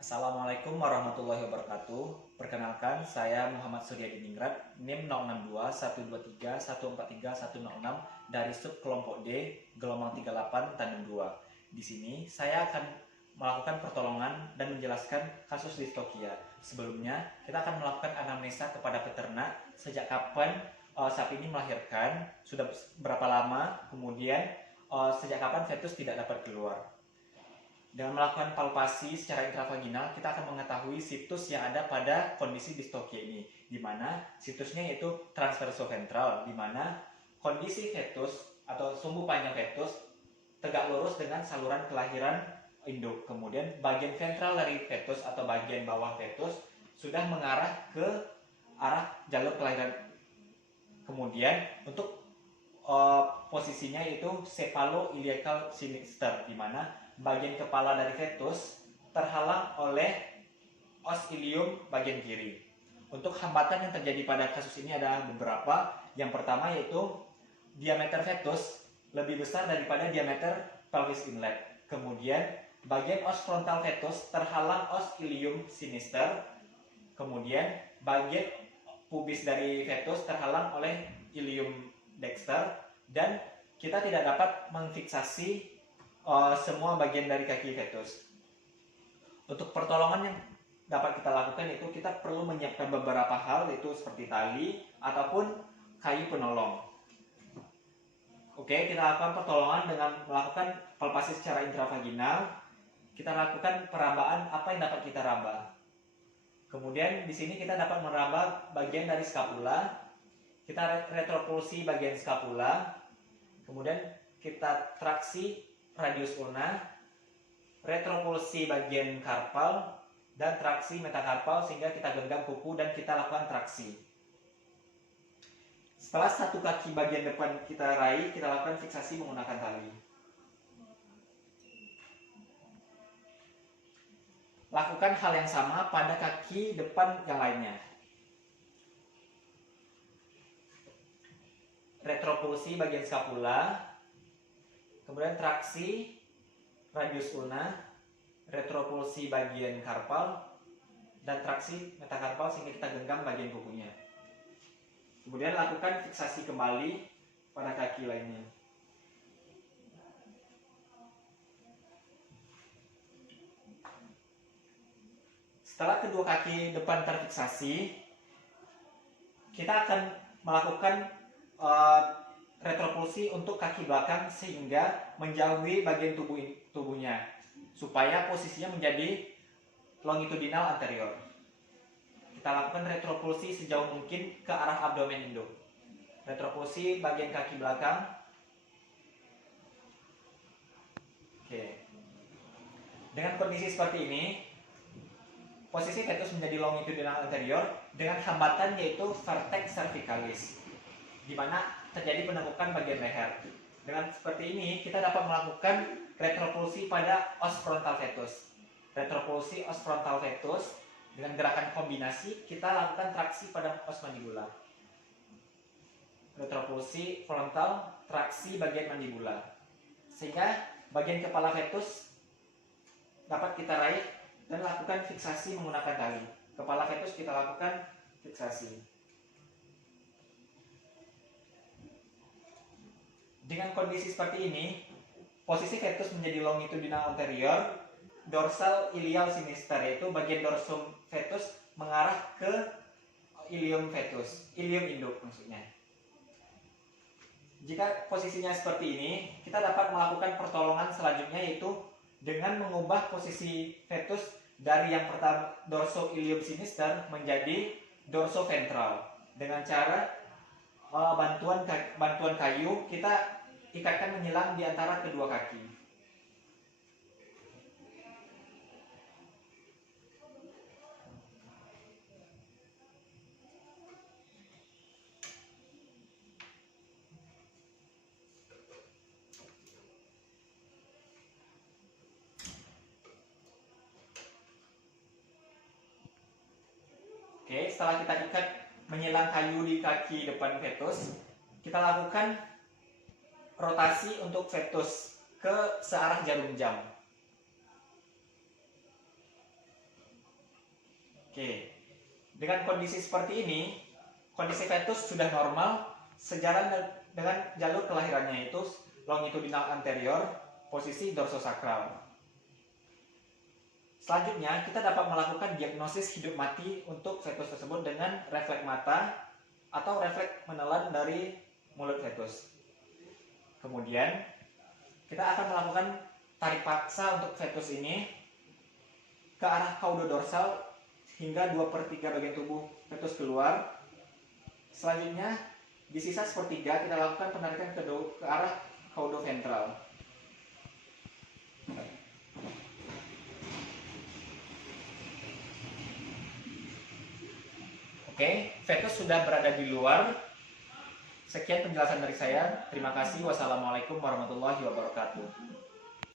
Assalamualaikum warahmatullahi wabarakatuh. Perkenalkan, saya Muhammad Suryadiningrat, NIM 062 123 143 106 dari sub kelompok D, gelombang 38 tandem 2. Di sini saya akan melakukan pertolongan dan menjelaskan kasus distokia. Sebelumnya, kita akan melakukan anamnesa kepada peternak sejak kapan sapi ini melahirkan, sudah berapa lama, kemudian sejak kapan fetus tidak dapat keluar. Dengan melakukan palpasi secara intravaginal, kita akan mengetahui situs yang ada pada kondisi distokia ini, di mana situsnya yaitu transversoventral, di mana kondisi fetus atau sumbu panjang fetus tegak lurus dengan saluran kelahiran induk. Kemudian bagian ventral dari fetus atau bagian bawah fetus sudah mengarah ke arah jalur kelahiran. Kemudian untuk posisinya yaitu cephalo-iliacal sinister, di mana bagian kepala dari fetus terhalang oleh os ilium bagian kiri. Untuk hambatan yang terjadi pada kasus ini ada beberapa. Yang pertama yaitu diameter fetus lebih besar daripada diameter pelvis inlet. Kemudian bagian os frontal fetus terhalang os ilium sinister. Kemudian bagian pubis dari fetus terhalang oleh ilium dexter, dan kita tidak dapat memfiksasi semua bagian dari kaki fetus. Untuk pertolongan yang dapat kita lakukan itu kita perlu menyiapkan beberapa hal, yaitu seperti tali ataupun kayu penolong. Oke, kita lakukan pertolongan dengan melakukan palpasi secara intravaginal. Kita lakukan perabaan apa yang dapat kita raba. Kemudian di sini kita dapat meraba bagian dari skapula. Kita retropulsi bagian skapula. Kemudian kita traksi radius ulna, retropulsi bagian karpal, dan traksi metakarpal sehingga kita genggam kuku dan kita lakukan traksi. Setelah satu kaki bagian depan kita raih, kita lakukan fiksasi menggunakan tali. Lakukan hal yang sama pada kaki depan yang lainnya. Retropulsi bagian skapula, kemudian traksi radius ulna, retropulsi bagian karpal, dan traksi metakarpal sehingga kita genggam bagian kukunya. Kemudian lakukan fiksasi kembali pada kaki lainnya. Setelah kedua kaki depan terfiksasi, kita akan melakukan retropulsi untuk kaki belakang sehingga menjauhi bagian tubuhnya supaya posisinya menjadi longitudinal anterior. Kita lakukan retropulsi sejauh mungkin ke arah abdomen induk. Retropulsi bagian kaki belakang. Oke. Dengan kondisi seperti ini, posisi fetus menjadi longitudinal anterior dengan hambatan yaitu vertex cervicalis, di mana terjadi penekukan bagian leher. Dengan seperti ini, kita dapat melakukan retropulsi pada os frontal fetus. Retropulsi os frontal fetus dengan gerakan kombinasi, kita lakukan traksi pada os mandibula. Retropulsi frontal, traksi bagian mandibula, sehingga bagian kepala fetus dapat kita raih dan lakukan fiksasi menggunakan tali. Kepala fetus kita lakukan fiksasi. Dengan kondisi seperti ini, posisi fetus menjadi longitudinal anterior, dorsal ilial sinister, yaitu bagian dorsum fetus mengarah ke ilium fetus, ilium induk maksudnya. Jika posisinya seperti ini, kita dapat melakukan pertolongan selanjutnya yaitu dengan mengubah posisi fetus dari yang pertama dorso ilium sinister menjadi dorso ventral dengan cara bantuan kayu kita ikatkan menyilang di antara kedua kaki. Oke, setelah kita ikat menyilang kayu di kaki depan fetus, kita lakukan rotasi untuk fetus ke searah jarum jam. Oke, dengan kondisi seperti ini, kondisi fetus sudah normal sejalan dengan jalur kelahirannya, yaitu longitudinal anterior, posisi dorsosakral. Selanjutnya, kita dapat melakukan diagnosis hidup mati untuk fetus tersebut dengan refleks mata atau refleks menelan dari mulut fetus. Kemudian, kita akan melakukan tarik paksa untuk fetus ini ke arah caudodorsal hingga 2/3 bagian tubuh fetus keluar. Selanjutnya, di sisa sepertiga kita lakukan penarikan ke arah caudoventral. Oke, fetus sudah berada di luar. Sekian penjelasan dari saya. Terima kasih. Wassalamualaikum warahmatullahi wabarakatuh.